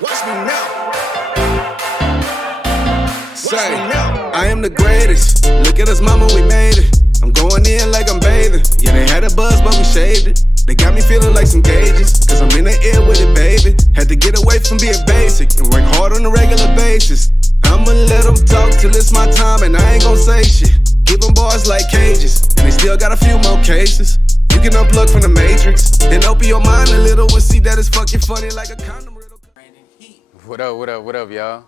Watch me now. Say, I am the greatest. Look at us, mama, we made it. I'm going in like I'm bathing. Yeah, they had a buzz, but we shaved it. They got me feeling like some gauges, cause I'm in the air with it, baby. Had to get away from being basic and work hard on a regular basis. I'ma let them talk till it's my time, and I ain't gon' say shit. Give them bars like cages, and they still got a few more cases. You can unplug from the matrix and open your mind a little and see that it's fucking funny like a condom riddle. What up, y'all? You know,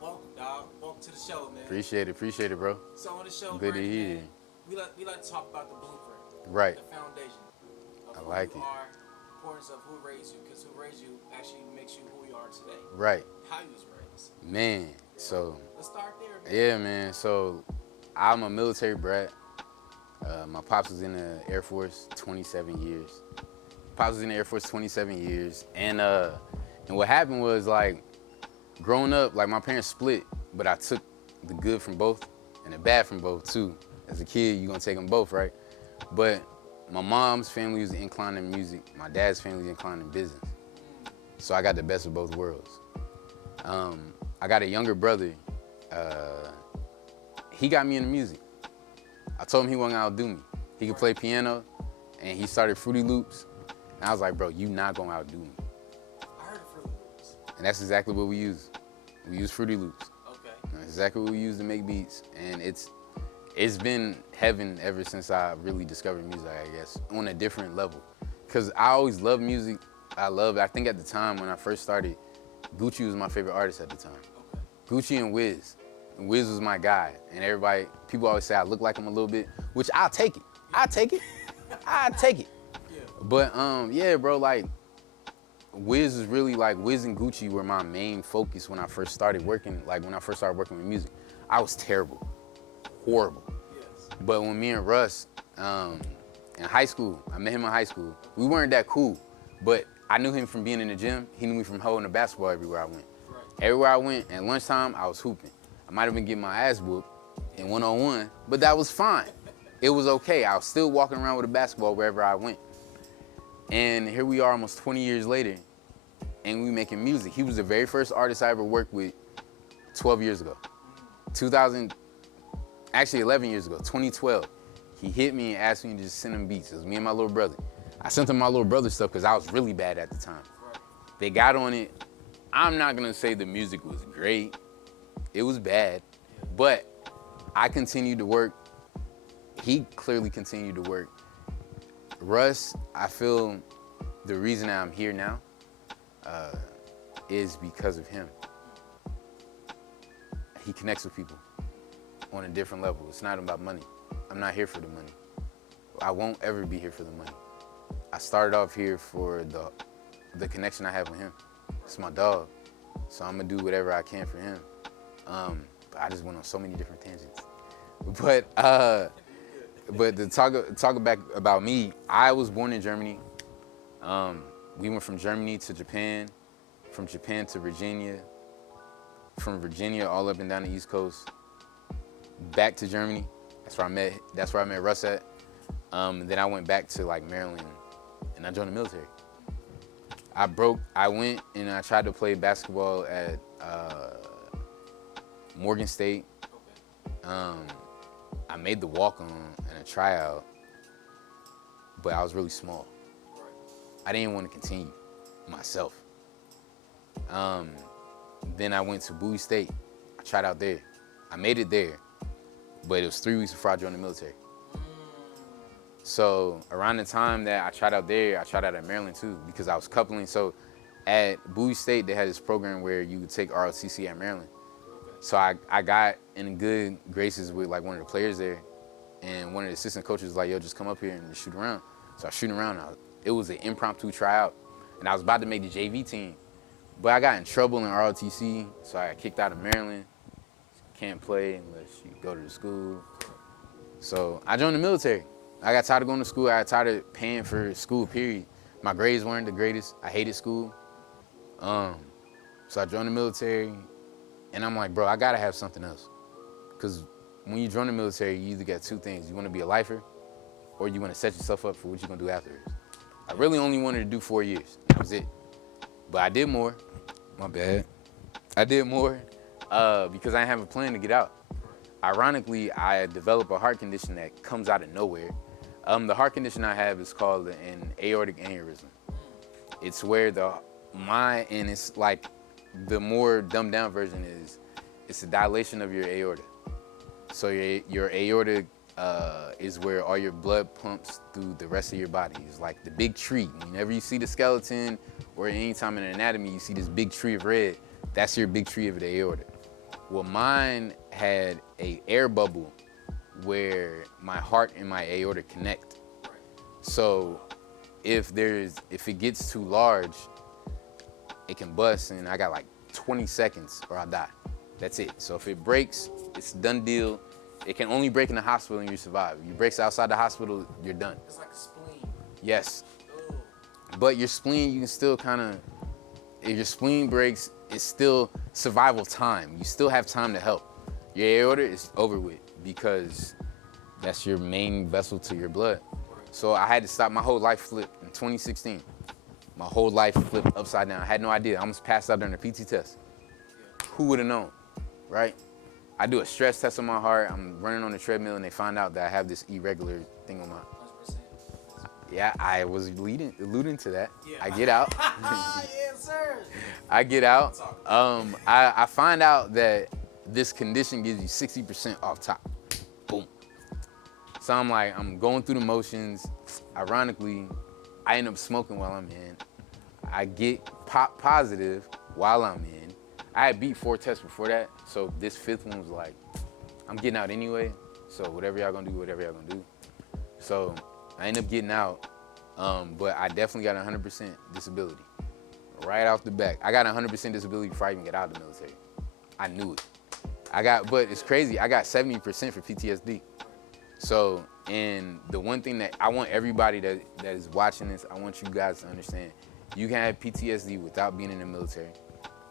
welcome, dog. Welcome to the show, man. Appreciate it, bro. So on the show, Good to Brandon, hear. man, we like to talk about the blueprint, Right. the foundation of I who like you it. are, importance of who raised you, because who raised you actually makes you who you are today. Right. How you was raised. Man, so, Let's start there, man. yeah, man. So, I'm a military brat. My pops was in the Air Force 27 years. And what happened was, like, growing up, like, my parents split, but I took the good from both and the bad from both, too. As a kid, you're gonna take them both, right? But my mom's family was inclined in music. My dad's family was inclined in business. So I got the best of both worlds. I got a younger brother. He got me into music. I told him he wasn't gonna outdo me. He could play piano, and he started Fruity Loops. And I was like, bro, you not gonna outdo me. I heard of Fruity Loops. And that's exactly what we use. We use Fruity Loops. Okay. That's exactly what we use to make beats. And it's been heaven ever since I really discovered music, I guess, on a different level. Cause I always loved music. I think at the time when I first started, Gucci was my favorite artist at the time. Okay. Gucci and Wiz. And Wiz was my guy. And people always say I look like him a little bit, which I'll take it. I take it. Yeah. But yeah, bro, like Wiz is really like Wiz and Gucci were my main focus when I first started working, with music. I was terrible. Horrible. Yes. But when me and Russ, in high school, I met him in high school. We weren't that cool, but I knew him from being in the gym. He knew me from holding the basketball everywhere I went. Right. Everywhere I went, at lunchtime, I was hooping. I might have been getting my ass whooped in one-on-one, but that was fine. It was okay. I was still walking around with a basketball wherever I went. And here we are almost 20 years later, and we making music. He was the very first artist I ever worked with 12 years ago. 11 years ago, 2012. He hit me and asked me to just send him beats. It was me and my little brother. I sent him my little brother stuff because I was really bad at the time. Right. They got on it. I'm not gonna say the music was great. It was bad, but I continued to work. He clearly continued to work. Russ, I feel the reason that I'm here now is because of him. He connects with people on a different level. It's not about money. I'm not here for the money. I won't ever be here for the money. I started off here for the connection I have with him. It's my dog, so I'm gonna do whatever I can for him. But I just went on so many different tangents. But to talk back about me, I was born in Germany. We went from Germany to Japan, from Japan to Virginia, from Virginia all up and down the East Coast, back to Germany. That's where I met Russ at. Then I went back to like Maryland, and I joined the military. I went and I tried to play basketball at Morgan State. Okay. I made the walk-on and a tryout, but I was really small. Right. I didn't want to continue myself. Then I went to Bowie State. I tried out there. I made it there, but it was 3 weeks before I joined the military. So around the time that I tried out there, I tried out at Maryland too, because I was coupling. So at Bowie State, they had this program where you would take ROTC at Maryland. So I got in good graces with like one of the players there, and one of the assistant coaches was like, yo, just come up here and shoot around. So I was shooting around. It was an impromptu tryout, and I was about to make the JV team, but I got in trouble in ROTC, so I got kicked out of Maryland. Can't play unless you go to the school. So I joined the military. I got tired of going to school. I got tired of paying for school, period. My grades weren't the greatest. I hated school. So I joined the military, and I'm like, bro, I gotta have something else. Because when you join the military, you either get two things. You wanna be a lifer, or you wanna set yourself up for what you're gonna do afterwards. I really only wanted to do 4 years. That was it. But I did more. My bad. I did more because I didn't have a plan to get out. Ironically, I developed a heart condition that comes out of nowhere. The heart condition I have is called an aortic aneurysm. It's where and it's like the more dumbed down version is, it's a dilation of your aorta. So your aorta is where all your blood pumps through the rest of your body. It's like the big tree. Whenever you see the skeleton or anytime in anatomy you see this big tree of red, that's your big tree of the aorta. Well, mine had a air bubble where my heart and my aorta connect. So if it gets too large, it can bust, and I got like 20 seconds or I'll die. That's it. So if it breaks, it's a done deal. It can only break in the hospital and you survive. If it breaks outside the hospital, you're done. It's like a spleen. Yes. Ooh. But your spleen, you can still if your spleen breaks, it's still survival time. You still have time to help. Your aorta is over with because that's your main vessel to your blood. So I had to stop. My whole life flipped in 2016. My whole life flipped upside down. I had no idea. I almost passed out during the PT test. Who would have known, right? I do a stress test on my heart. I'm running on the treadmill and they find out that I have this irregular thing on my. 100%. Yeah, I was alluding to that. Yeah. I get out. Yes, sir. I get out. I find out that this condition gives you 60% off top. Boom. So I'm going through the motions. Ironically, I end up smoking while I'm in. I get pop positive while I'm in. I had beat 4 tests before that, so this 5th one was like, I'm getting out anyway, so whatever y'all gonna do, whatever y'all gonna do. So I end up getting out, but I definitely got 100% disability. Right off the back. I got 100% disability before I even get out of the military. I knew it. But it's crazy, I got 70% for PTSD. So, and the one thing that I want everybody that is watching this, I want you guys to understand, you can have PTSD without being in the military.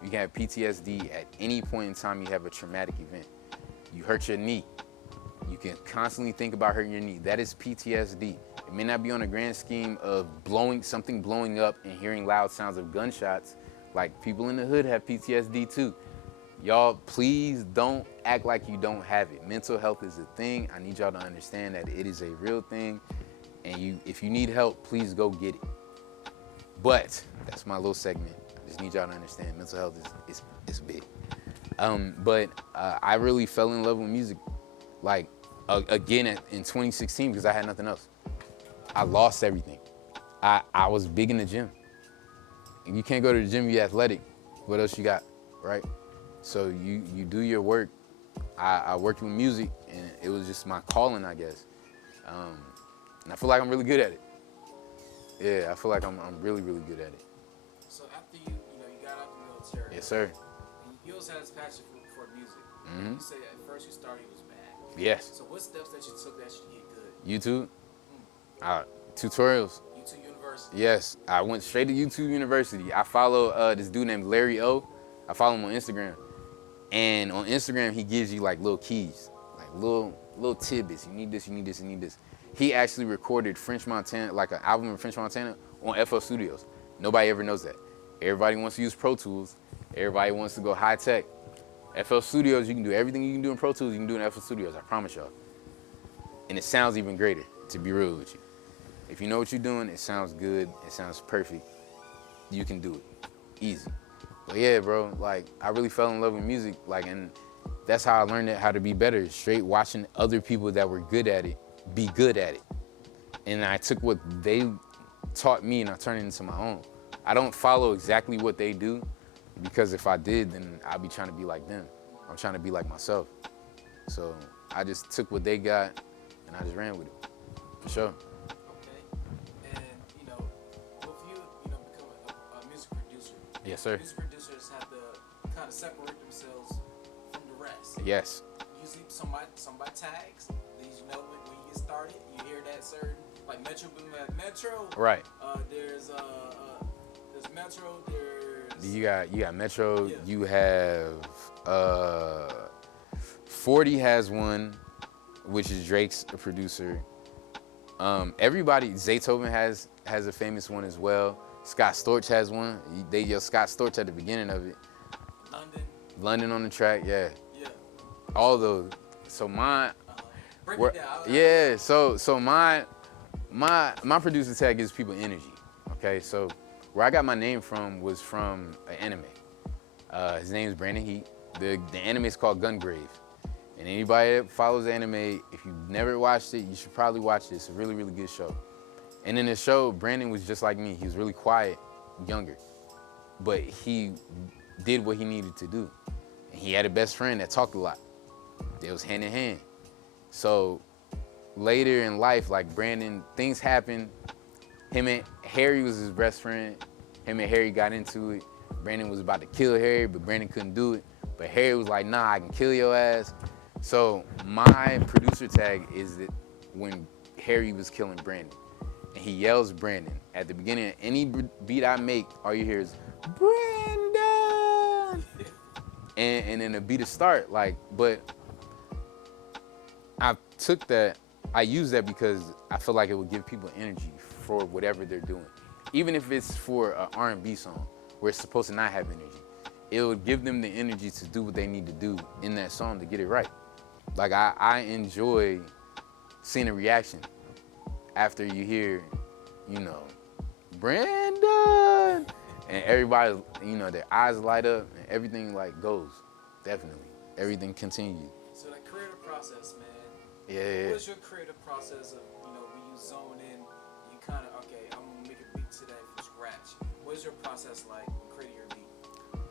You can have PTSD at any point in time you have a traumatic event. You hurt your knee. You can constantly think about hurting your knee. That is PTSD. It may not be on a grand scheme of something blowing up and hearing loud sounds of gunshots. Like, people in the hood have PTSD too. Y'all, please don't act like you don't have it. Mental health is a thing. I need y'all to understand that it is a real thing. And if you need help, please go get it. But that's my little segment. I just need y'all to understand mental health is big. But I really fell in love with music, like again in 2016 because I had nothing else. I lost everything. I was big in the gym. If you can't go to the gym, you're athletic. What else you got, right? So you do your work. I worked with music, and it was just my calling, I guess. And I feel like I'm really good at it. Yeah, I feel like I'm really, really good at it. So after you got out the military. Yes, sir. You also had this passion for music. Mm-hmm. You say at first you started was bad. Yes. So what steps that you took that you get good? YouTube. Tutorials. YouTube University. Yes, I went straight to YouTube University. I follow this dude named Larry O. I follow him on Instagram. And on Instagram, he gives you like little keys, like little tidbits. You need this, you need this, you need this. He actually recorded French Montana, like an album of French Montana on FL Studios. Nobody ever knows that. Everybody wants to use Pro Tools. Everybody wants to go high tech. FL Studios, you can do everything you can do in Pro Tools, you can do in FL Studios, I promise y'all. And it sounds even greater, to be real with you. If you know what you're doing, it sounds good, it sounds perfect. You can do it, easy. But yeah, bro, like, I really fell in love with music, like, and that's how I learned how to be better, straight watching other people that were good at it, be good at it. And I took what they taught me and I turned it into my own. I don't follow exactly what they do, because if I did, then I'd be trying to be like them. I'm trying to be like myself. So I just took what they got and I just ran with it, for sure. Okay. And, with you, becoming a music producer. Yes, sir. Music producers have to kind of separate themselves from the rest. Yes. Usually somebody tags, these when you get started, you hear that certain, like Metro Boom at Metro. Right. There's Metro, there's... You got Metro, yeah. You have 40 has one, which is Drake's a producer. Everybody, Zaytoven has a famous one as well. Scott Storch has one. They yell Scott Storch at the beginning of it. London on the track, yeah. Yeah. All those. So mine. Break it down. Yeah. So my producer tag gives people energy. Okay. So where I got my name from was from an anime. His name is Brandon Heat. The anime is called Gungrave. And anybody that follows anime, if you've never watched it, you should probably watch it. It's a really, really good show. And in the show, Brandon was just like me. He was really quiet, younger. But he did what he needed to do. And he had a best friend that talked a lot. They was hand in hand. So later in life, like Brandon, things happened. Him and Harry was his best friend. Him and Harry got into it. Brandon was about to kill Harry, but Brandon couldn't do it. But Harry was like, nah, I can kill your ass. So my producer tag is that when Harry was killing Brandon, and he yells Brandon. At the beginning of any beat I make, all you hear is, Brandon! And then the beat will start, but I took that, I use that because I feel like it would give people energy for whatever they're doing. Even if it's for an R&B song, where it's supposed to not have energy. It would give them the energy to do what they need to do in that song to get it right. Like I enjoy seeing a reaction after you hear, Brandon, and everybody, their eyes light up and everything goes. Definitely, everything continues. So that creative process, man. Yeah. What's your creative process of, when you zone in, you kind of, okay, I'm gonna make a beat today from scratch. What is your process like creating your beat?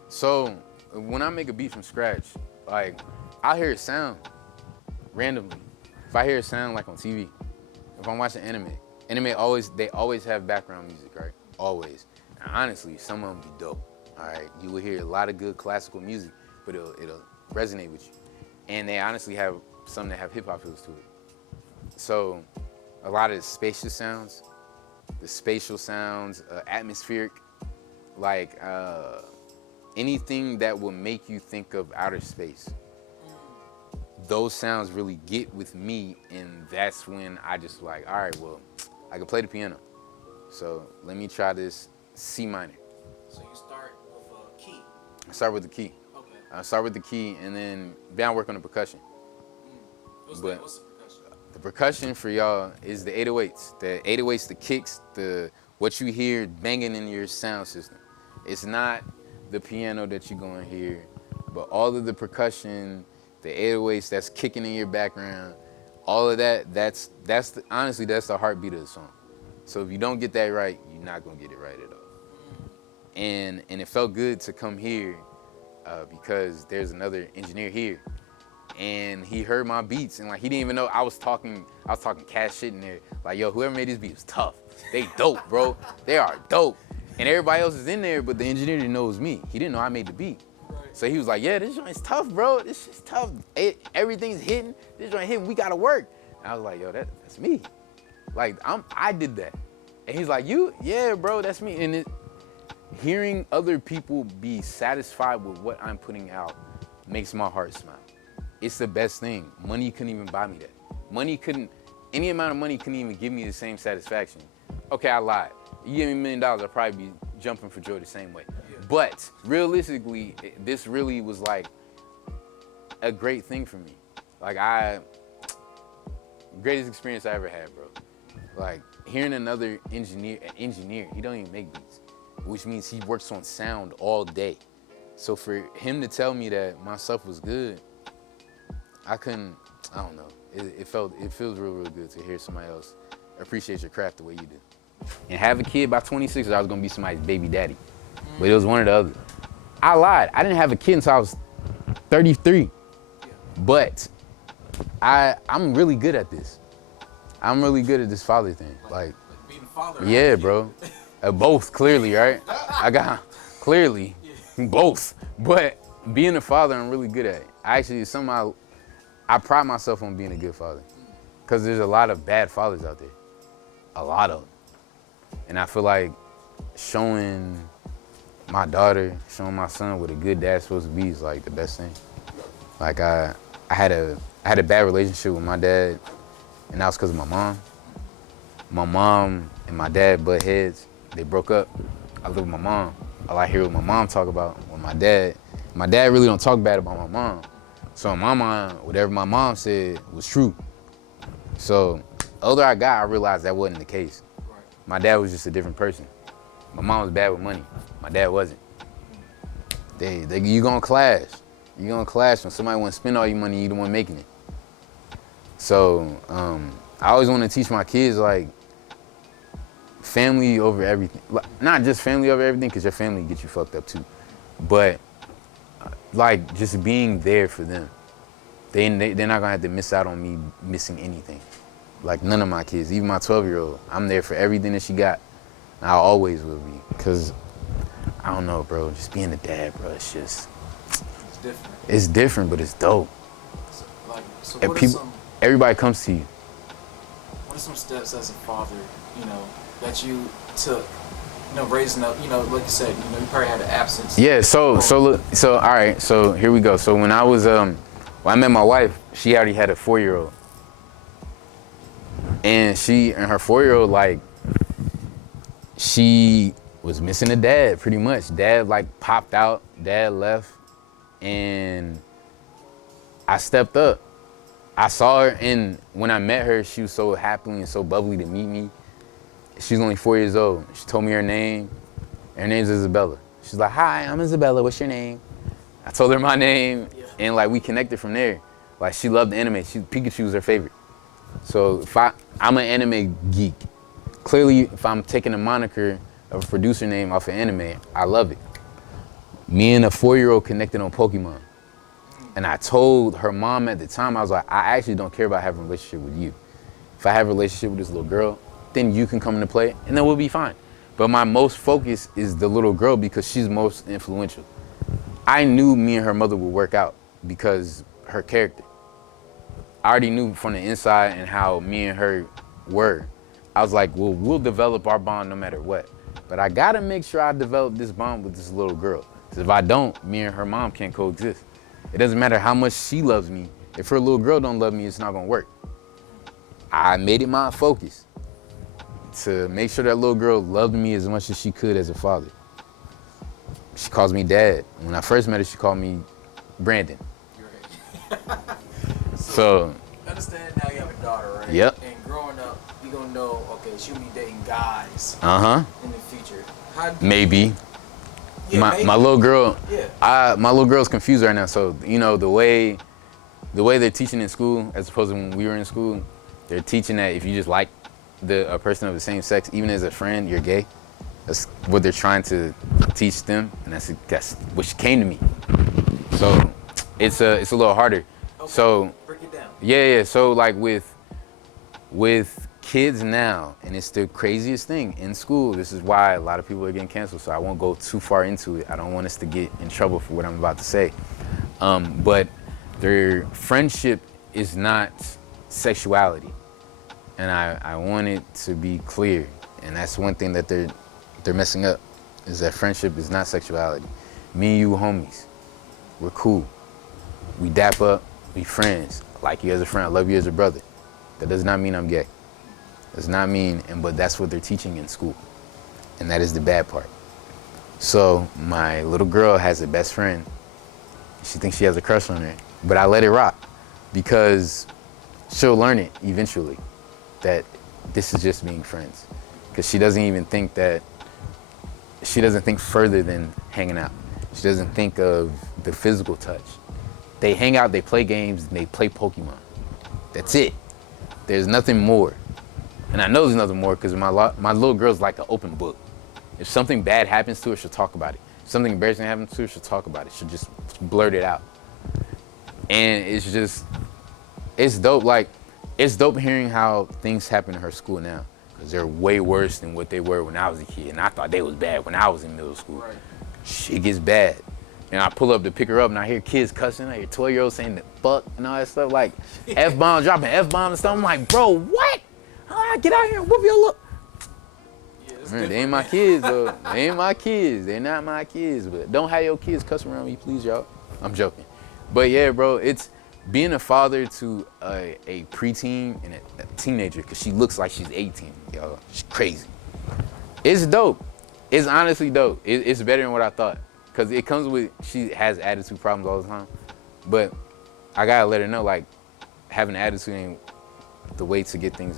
So when I make a beat from scratch, I'll hear a sound randomly. If I hear a sound on TV, if I'm watching anime they always have background music, right? Always. And honestly, some of them be dope. All right, you will hear a lot of good classical music, but it'll resonate with you. And they honestly have some that have hip hop feels to it. So a lot of the spatial sounds, atmospheric, anything that will make you think of outer space. Those sounds really get with me, and that's when I just all right, well, I can play the piano. So let me try this C minor. So you start with a key? I start with the key. Okay. I start with the key, and then work on the percussion. What's the percussion? The percussion for y'all is the 808s. The 808s, the kicks, what you hear banging in your sound system. It's not the piano that you're going to hear, but all of the percussion, the 808s that's kicking in your background, all of that, honestly, that's the heartbeat of the song. So if you don't get that right, you're not going to get it right at all. And it felt good to come here because there's another engineer here. And he heard my beats, and he didn't even know I was talking cash shit in there. Yo, whoever made this beat was tough. They dope, bro. They are dope. And everybody else is in there, but the engineer didn't know it was me. He didn't know I made the beat. Right. So he was like, yeah, this joint's tough, bro. This shit's tough. Everything's hitting. This joint hitting. We gotta work. And I was like, yo, that's me. I did that. And he's like, you? Yeah, bro, that's me. And hearing other people be satisfied with what I'm putting out makes my heart smile. It's the best thing. Money couldn't even buy me that. Any amount of money couldn't even give me the same satisfaction. Okay, I lied. You give me $1 million, I'd probably be jumping for joy the same way. Yeah. But realistically, this really was a great thing for me. Greatest experience I ever had, bro. Hearing another engineer, he don't even make beats, which means he works on sound all day. So for him to tell me that my stuff was good, I don't know. It feels real, real good to hear somebody else appreciate your craft the way you do. And have a kid by 26, I was gonna be somebody's baby daddy. But it was one or the other. I lied. I didn't have a kid until I was 33. But I'm really good at this. I'm really good at this father thing. Being a father. Yeah, bro. Both, clearly, right? I got, clearly, both. But being a father, I'm really good at it. Actually, somehow, I pride myself on being a good father. Because there's a lot of bad fathers out there. A lot of them. And I feel like showing my daughter, showing my son what a good dad's supposed to be is the best thing. I had a bad relationship with my dad, and that was because of my mom. My mom and my dad butt heads. They broke up. I live with my mom. All I hear what my mom talk about with my dad really don't talk bad about my mom. So in my mind, whatever my mom said was true. So the older I got, I realized that wasn't the case. Right. My dad was just a different person. My mom was bad with money. My dad wasn't. You gonna clash. You gonna clash when somebody wanna spend all your money, you the one making it. So I always want to teach my kids like family over everything. Not just family over everything, because your family gets you fucked up too. But like just being there for them. They're not gonna have to miss out on me missing anything. Like none of my kids, even my 12-year-old, I'm there for everything that she got. I always will be, cause I don't know, bro. Just being a dad, bro, it's just It's different. it's different, but it's dope. So And what people, everybody comes to you. what are some steps as a father, that you took, raising up, like you said, you probably had an absence. Yeah. So all right. So here we go. So when I was when I met my wife, she already had a 4-year-old, and her 4-year-old, like, she was missing a dad pretty much. Dad like popped out, dad left, and I stepped up. I saw her, and when I met her, she was so happy and so bubbly to meet me. She's only 4 years old. She told me her name. Her name's Isabella. She's like, "Hi, I'm Isabella. What's your name?" I told her my name, and like we connected from there. Like she loved anime. Pikachu was her favorite. So I'm an anime geek. Clearly, if I'm taking a moniker of a producer name off of anime, I love it. Me and a 4-year-old connected on Pokemon. And I told her mom at the time, I was like, I actually don't care about having a relationship with you. If I have a relationship with this little girl, then you can come into play, and then we'll be fine. But my most focus is the little girl because she's most influential. I knew me and her mother would work out because her character. I already knew from the inside and how me and her were. I was like, well, we'll develop our bond no matter what. But I gotta make sure I develop this bond with this little girl. Because if I don't, me and her mom can't coexist. It doesn't matter how much she loves me. If her little girl don't love me, it's not gonna work. I made it my focus to make sure that little girl loved me as much as she could as a father. She calls me dad. When I first met her, she called me Brandon. You're right. So Understand now you have a daughter, right? Yep. And growing up, you're gonna know, okay, she'll be dating guys in the future. Maybe. Yeah, my little girl, Yeah. my little girl's confused right now. So the way they're teaching in school, as opposed to when we were in school, they're teaching that if you just like a person of the same sex, even as a friend, you're gay. That's what they're trying to teach them, and that's what came to me. So it's a little harder. Okay. So break it down. yeah. So like with kids now, and it's the craziest thing in school. This is why a lot of people are getting canceled. So I won't go too far into it. I don't want us to get in trouble for what I'm about to say. But their friendship is not sexuality, and I want it to be clear. And that's one thing that they're messing up, is that friendship is not sexuality. Me and you homies, we're cool. We dap up, we friends. I like you as a friend, I love you as a brother. That does not mean I'm gay. Does not mean, but that's what they're teaching in school. And that is the bad part. So my little girl has a best friend. She thinks she has a crush on her, but I let it rock because she'll learn it eventually, that this is just being friends. Because she doesn't think further than hanging out. She doesn't think of the physical touch. They hang out, they play games, and they play Pokemon. That's it. There's nothing more. And I know there's nothing more because my little girl's like an open book. If something bad happens to her, she'll talk about it. If something embarrassing happens to her, she'll talk about it. She'll just blurt it out. And it's dope. Like, it's dope hearing how things happen in her school now, because they're way worse than what they were when I was a kid. And I thought they was bad when I was in middle school. Right. Shit gets bad. And I pull up to pick her up, and I hear kids cussing. I hear 12-year-olds saying the fuck and all that stuff, like F-bombs, dropping F-bombs and stuff. I'm like, bro, what? Get out here and whoop your look. Yeah, Man, they ain't my kids, though. They ain't my kids. They're not my kids. But don't have your kids cuss around me, please, y'all. I'm joking. But yeah, bro, it's being a father to a preteen and a teenager, because she looks like she's 18, y'all. She's crazy. It's dope. It's honestly dope. It's better than what I thought. Cause it comes with, she has attitude problems all the time. But I gotta let her know, like, having an attitude ain't the way to get things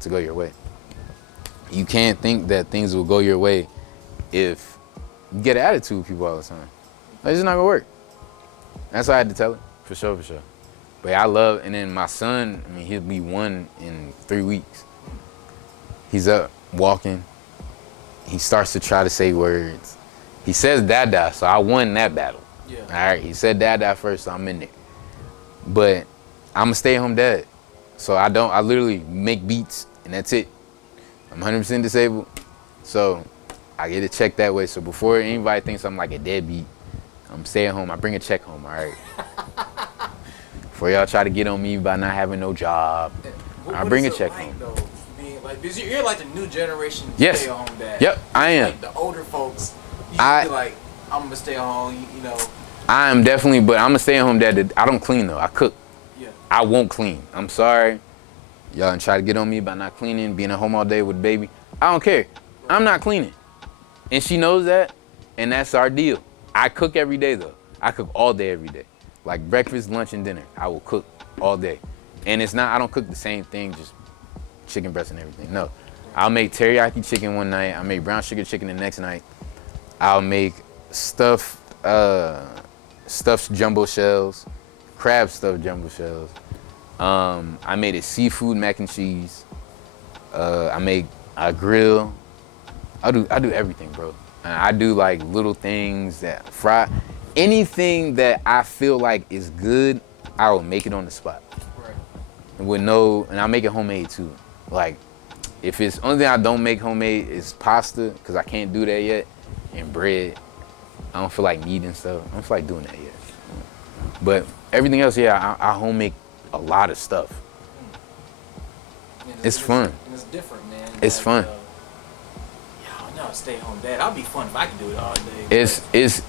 to go your way. You can't think that things will go your way if you get an attitude with people all the time. It's just not gonna work. That's what I had to tell her, for sure, for sure. But I love, and then my son, I mean, he'll be 1 in 3 weeks. He's up, walking. He starts to try to say words. He says dada, so I won that battle. Yeah. All right, he said dada first, so I'm in there. But I'm a stay-at-home dad. So I literally make beats, and that's it. I'm 100% disabled, so I get a check that way. So before anybody thinks I'm like a deadbeat, I'm stay at home. I bring a check home, all right? Before y'all try to get on me by not having no job, I bring a check home. Though, being like, because you're like the new generation Yes. stay-at-home dad. Yep, I am. Like the older folks, you be like, I'm gonna stay at home, you know. I am definitely, but I'm a stay-at-home dad. I don't clean though. I cook. Yeah. I won't clean. I'm sorry. Y'all try to get on me about not cleaning, being at home all day with the baby. I don't care. I'm not cleaning. And she knows that, and that's our deal. I cook every day though. I cook all day every day. Like breakfast, lunch, and dinner. I will cook all day. And it's not, I don't cook the same thing, just chicken breast and everything. No. I'll make teriyaki chicken one night. I'll make brown sugar chicken the next night. I'll make stuffed jumbo shells, crab stuffed jumbo shells. I made a seafood mac and cheese. I grill. I do everything, bro. And I do like little things that fry. Anything that I feel like is good, I will make it on the spot. Right. And I make it homemade too. Like, if it's only thing I don't make homemade is pasta, cause I can't do that yet, and bread. I don't feel like meat and stuff. I don't feel like doing that yet. But everything else, yeah, I home make a lot of stuff. It's fun. And it's different, man. It's fun. I'm not a stay-at-home dad. I'd be fun if I could do it all day. It's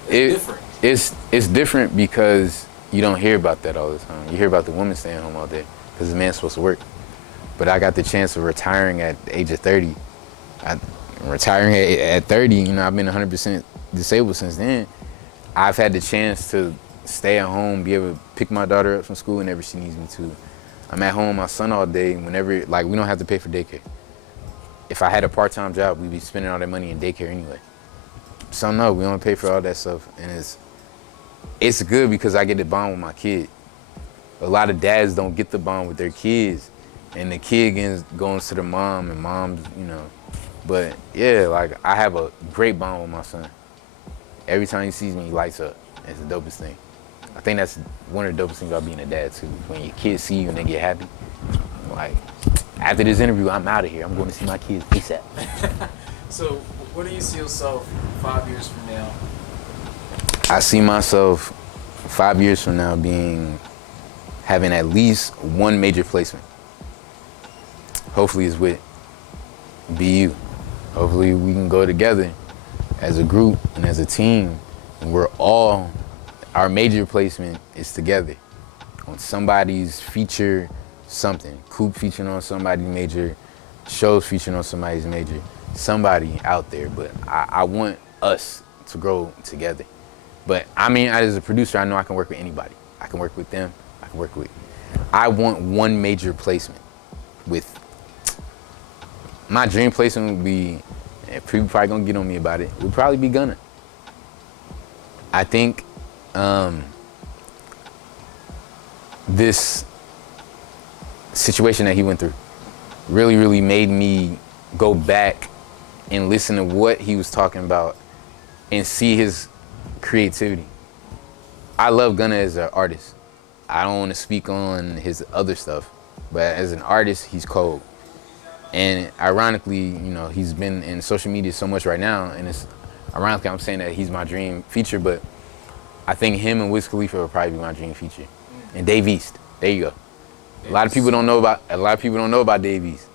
different. It's different because you don't hear about that all the time. You hear about the woman staying home all day because the man's supposed to work. But I got the chance of retiring at the age of 30. Retiring at 30, you know, I've been 100% disabled since then. I've had the chance to stay at home, be able to pick my daughter up from school whenever she needs me to. I'm at home with my son all day whenever, like, we don't have to pay for daycare. If I had a part-time job, we'd be spending all that money in daycare anyway. So no, we don't pay for all that stuff. And it's good because I get to bond with my kid. A lot of dads don't get the bond with their kids. And the kid goes to the mom and mom's, you know. But yeah, like, I have a great bond with my son. Every time he sees me, he lights up. It's the dopest thing. I think that's one of the dopest things about being a dad too. When your kids see you and they get happy. Like, after this interview, I'm out of here. I'm going to see my kids ASAP. So, what do you see yourself 5 years from now? I see myself 5 years from now having at least one major placement. Hopefully it's with BU. Hopefully we can go together as a group and as a team, and our major placement is together on somebody's feature something. Coop featuring on somebody's major, shows featuring on somebody's major, somebody out there. But I want us to grow together. But I mean, as a producer, I know I can work with anybody. I can work with them. I want one major placement with. My dream placement would be, and people probably gonna get on me about it, would probably be Gunna. I think this situation that he went through really, really made me go back and listen to what he was talking about and see his creativity. I love Gunna as an artist. I don't want to speak on his other stuff, but as an artist, he's cold. And ironically, you know, he's been in social media so much right now, and it's ironically I'm saying that he's my dream feature, but I think him and Wiz Khalifa will probably be my dream feature. And Dave East, there you go. A lot of people don't know about Dave East.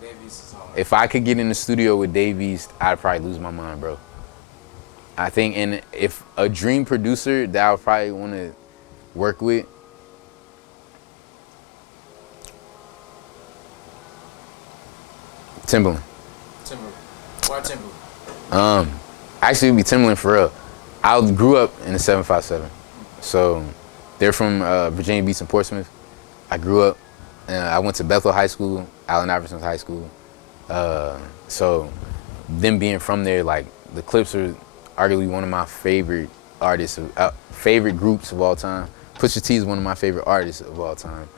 If I could get in the studio with Dave East, I'd probably lose my mind, bro. I think, and if a dream producer that I would probably want to work with, Timberland. Why Timberland? Actually, it'd be Timberland for real. I grew up in the 757. So they're from Virginia Beach and Portsmouth. I grew up, I went to Bethel High School, Allen Iverson's high school. So them being from there, like the Clips are arguably one of my favorite artists, favorite groups of all time. Pusha T is one of my favorite artists of all time.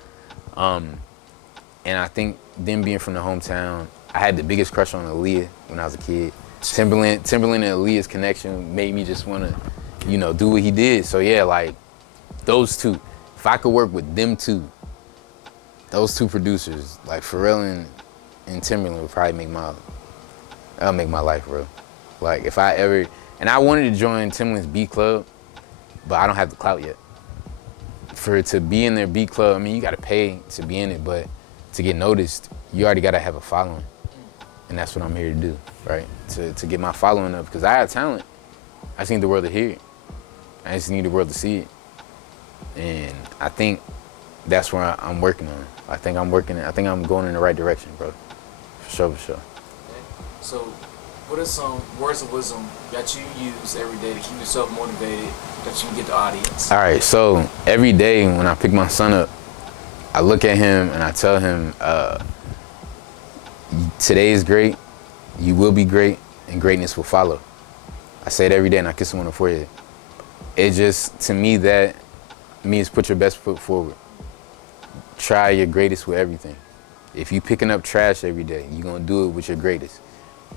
And I think them being from the hometown, I had the biggest crush on Aaliyah when I was a kid. Timberland and Aaliyah's connection made me just want to, you know, do what he did. So yeah, like those two. If I could work with them two, those two producers, like Pharrell and Timberland would probably make my life, bro. Like if I ever, and I wanted to join Timberland's beat club, but I don't have the clout yet. For it to be in their beat club, I mean, you gotta pay to be in it, but to get noticed, you already gotta have a following. And that's what I'm here to do, right? To get my following up, because I have talent. I just need the world to hear it. I just need the world to see it. And I think that's where I'm working on. I think I'm going in the right direction, bro. For sure, for sure. So, what are some words of wisdom that you use every day to keep yourself motivated, that you can get the audience? All right, so every day when I pick my son up, I look at him and I tell him, today is great, you will be great, and greatness will follow. I say it every day and I kiss him on the forehead. It just, to me, that means put your best foot forward. Try your greatest with everything. If you picking up trash every day, you're gonna do it with your greatest.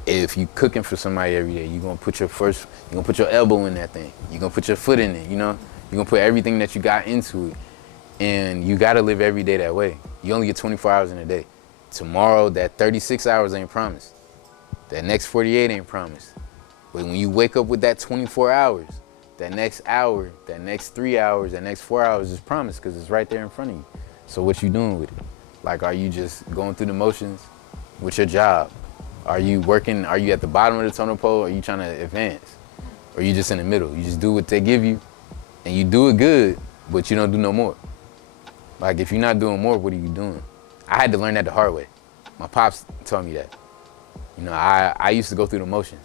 If you cooking for somebody every day, you're gonna put your elbow in that thing. You're gonna put your foot in it, you know? You're gonna put everything that you got into it. And you gotta live every day that way. You only get 24 hours in a day. Tomorrow, that 36 hours ain't promised. That next 48 ain't promised. But when you wake up with that 24 hours, that next hour, that next 3 hours, that next 4 hours is promised because it's right there in front of you. So what you doing with it? Like, are you just going through the motions with your job? Are you working, are you at the bottom of the totem pole, or are you trying to advance? Or you just in the middle? You just do what they give you, and you do it good, but you don't do no more. Like, if you're not doing more, what are you doing? I had to learn that the hard way. My pops taught me that. You know, I used to go through the motions.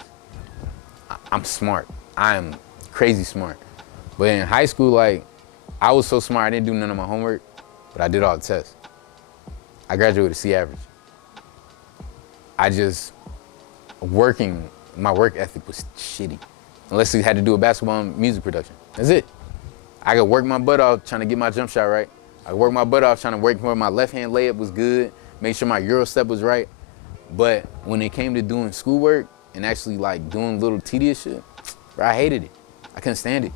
I'm smart. I'm crazy smart. But in high school, like, I was so smart, I didn't do none of my homework, but I did all the tests. I graduated with a C average. My work ethic was shitty. Unless you had to do a basketball and music production. That's it. I could work my butt off trying to get my jump shot right. I could work my butt off trying to work where my left hand layup was good, make sure my Euro step was right. But when it came to doing schoolwork and actually like doing little tedious shit, bro, I hated it. I couldn't stand it.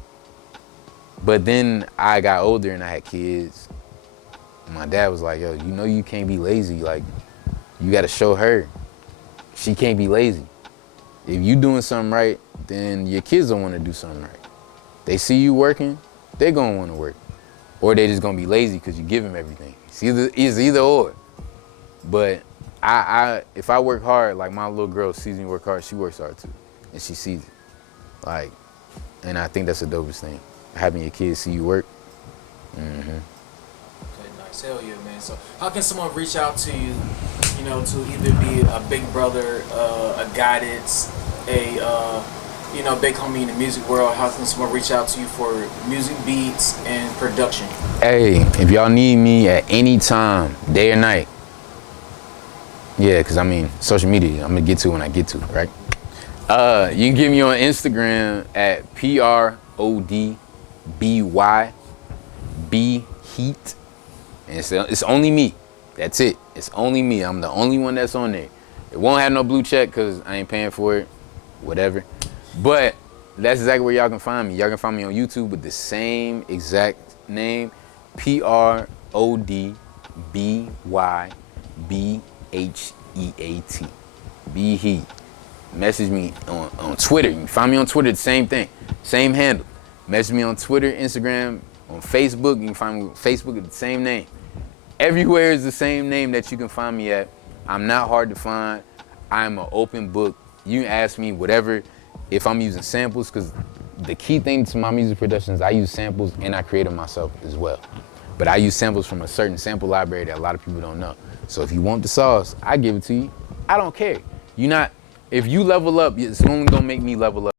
But then I got older and I had kids. My dad was like, yo, you know you can't be lazy. Like, you gotta show her. She can't be lazy. If you doing something right, then your kids don't wanna do something right. They see you working, they're gonna wanna work. Or they just gonna be lazy because you give them everything. It's either or. But if I work hard, like my little girl sees me work hard, she works hard too. And she sees it. Like, and I think that's the dopest thing. Having your kids see you work. Mm-hmm. Okay, nice. Hell yeah, man. So how can someone reach out to you, you know, to either be a big brother, a guidance, you know, big homie in the music world? How can someone reach out to you for music beats and production? Hey, if y'all need me at any time, day or night, yeah, because I mean, social media, I'm going to get to when I get to, right? You can get me on Instagram at PRODBY BHeat. And it's only me. That's it. It's only me. I'm the only one that's on there. It won't have no blue check because I ain't paying for it, whatever. But that's exactly where y'all can find me. Y'all can find me on YouTube with the same exact name, PRODBY BHEAT. BHeat. Message me on Twitter. You can find me on Twitter, the same thing, same handle. Message me on Twitter, Instagram, on Facebook. You can find me on Facebook with the same name. Everywhere is the same name that you can find me at. I'm not hard to find. I'm an open book. You can ask me whatever. If I'm using samples, because the key thing to my music production is I use samples and I create them myself as well. But I use samples from a certain sample library that a lot of people don't know. So if you want the sauce, I give it to you. I don't care. If you level up, it's only gonna make me level up.